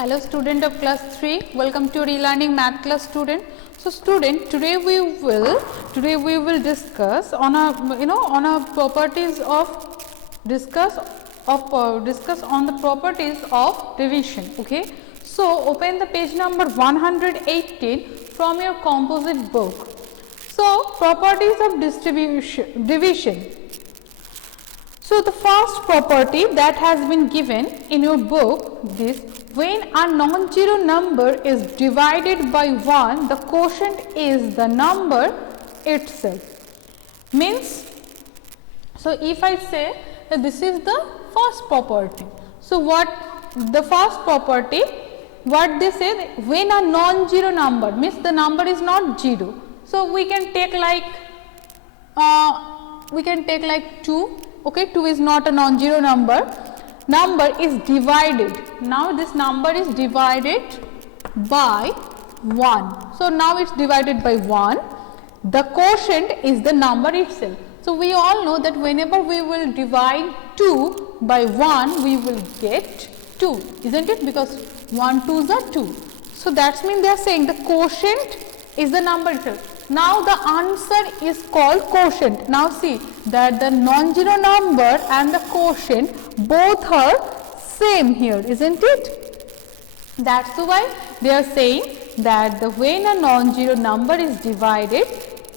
Hello student of class 3, welcome to relearning math class student. So student, today we will discuss on a properties of discuss on the properties of division. Okay, so open the page number 118 from your composite book. So properties of division. So the first property that has been given in your book is when a non-zero number is divided by 1, the quotient is the number itself. Means, so if I say that this is the first property. So what the first property, what they say, when a non-zero number means the number is not 0. So we can take like 2. Okay, 2 is not a non-zero number. Number is divided. Now this number is divided by 1. So now it's divided by 1. The quotient is the number itself. So we all know that whenever we will divide 2 by 1, we will get 2, isn't it? Because 1 2s are 2. So that means they are saying the quotient is the number itself. Now the answer is called quotient. Now see that the non-zero number and the quotient both are same here, isn't it? That's why they are saying that when a non-zero number is divided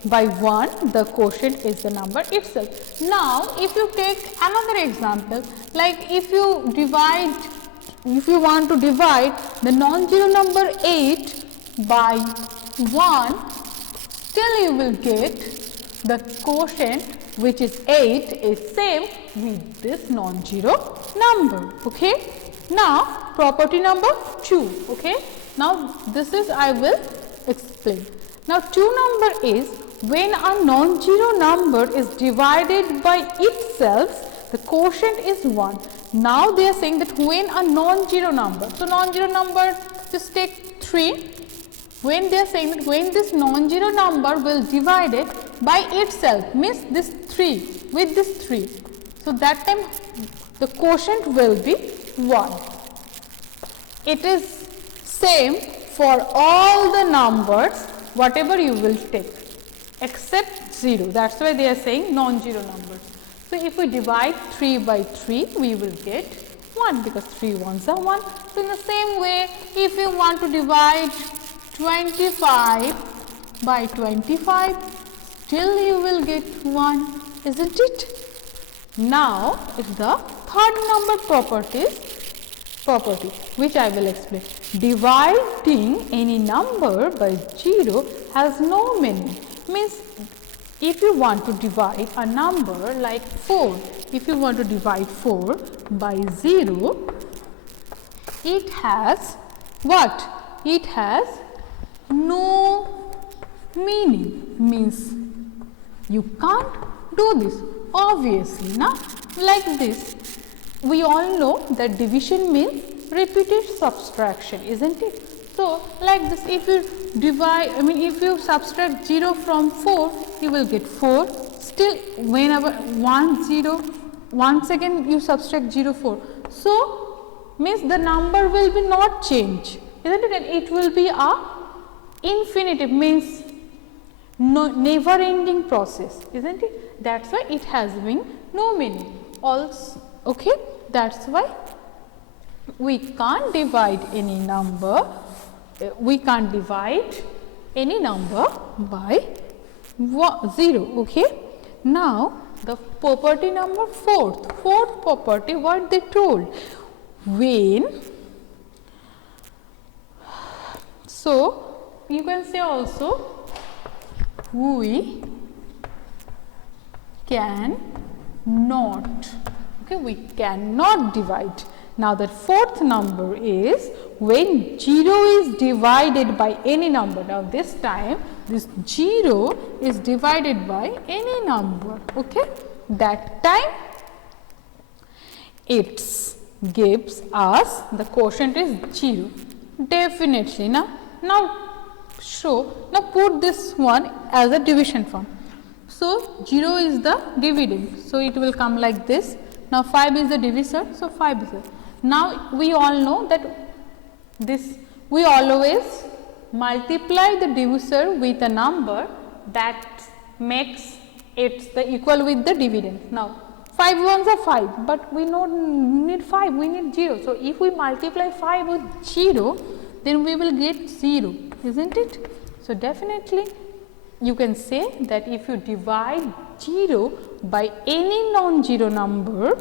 by 1, the quotient is the number itself. Now if you take another example, like if you want to divide the non-zero number 8 by 1, still you will get the quotient, which is 8, is same with this non-zero number. Okay. Now property number 2. Okay. Now this is I will explain. Now 2 number is when a non-zero number is divided by itself, the quotient is 1. Now they are saying that when a non-zero number, so non-zero number, just take 3. When they are saying that when this non-zero number will divide it by itself, means this 3 with this 3. So that time the quotient will be 1. It is same for all the numbers, whatever you will take, except 0. That's why they are saying non-zero numbers. So if we divide 3 by 3, we will get 1 because 3 ones are 1. So in the same way, if you want to divide 25 by 25, still you will get 1, isn't it? Now it's the third number property, which I will explain. Dividing any number by 0 has no meaning. Means if you want to divide a number like 4, if you want to divide 4 by 0, it has what? It has no meaning. Means you can't do this, obviously. Now like this, we all know that division means repeated subtraction, isn't it? So like this, if you divide, if you subtract 0 from 4, you will get 4. Still whenever 1 second you subtract 0, 4. So means the number will be not change, isn't it? And it will be a infinitive, means never ending process, isn't it? That's why it has been no meaning also. Okay, that's why we can't divide any number. We can't divide any number by 0. Okay. Now the property number fourth property, what they told, when, so you can say also we cannot, okay, we cannot divide. Now the fourth number is when 0 is divided by any number. Now this time this 0 is divided by any number. Okay, that time it gives us the quotient is 0. Definitely. Now put this one as a division form. So 0 is the dividend, so it will come like this. Now 5 is the divisor, so 5 is there. Now we all know that this we always multiply the divisor with a number that makes it the equal with the dividend. Now 5 ones are 5, but we don't need 5, we need 0. So if we multiply 5 with 0, then we will get 0, isn't it? So definitely you can say that if you divide 0 by any non-zero number,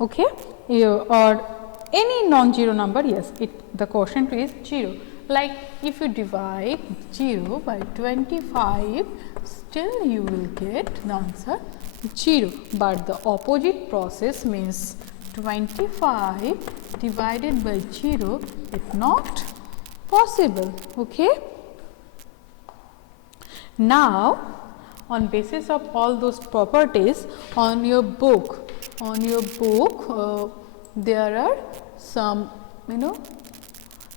okay, or any non-zero number, yes, the quotient is 0. Like if you divide 0 by 25, still you will get the answer 0, but the opposite process means 25 divided by 0 is not possible. Okay. Now, on basis of all those properties, on your book, there are some,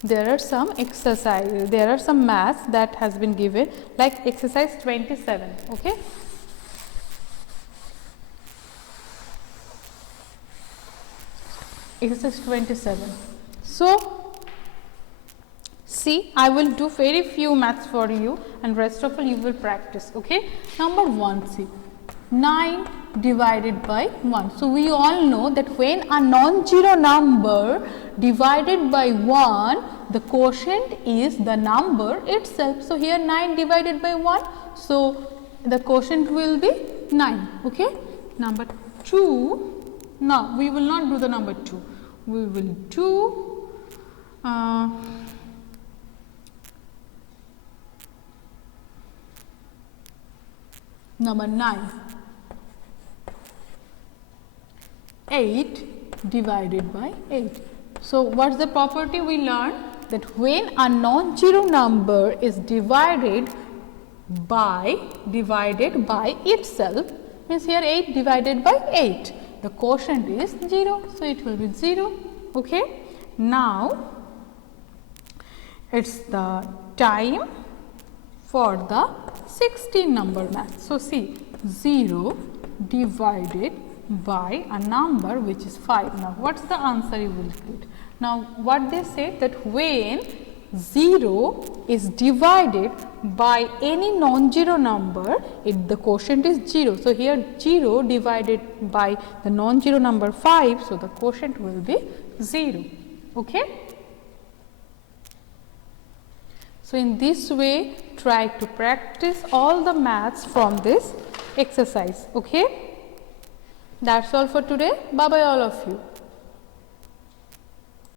there are some exercise, there are some maths that has been given, like exercise 27. Okay. Exercise 27. So see, I will do very few maths for you and rest of all you will practice. Okay. Number 1, see, 9 divided by 1. So we all know that when a non-zero number divided by 1, the quotient is the number itself. So here 9 divided by 1, so the quotient will be 9. Okay. Number 2, now we will not do the number 2, we will do number 9, 8 divided by 8. So what is the property we learned? That when a non-zero number is divided by itself, means here 8 divided by 8, the quotient is 0, so it will be 0. Okay. Now it's the time for the 16 number math. So see, 0 divided by a number which is 5. Now what's the answer you will get? Now what they say, that when 0 is divided by any non-zero number, the quotient is 0. So here 0 divided by the non-zero number 5, so the quotient will be 0. Okay. So in this way, try to practice all the maths from this exercise. Okay. That's all for today. Bye bye all of you.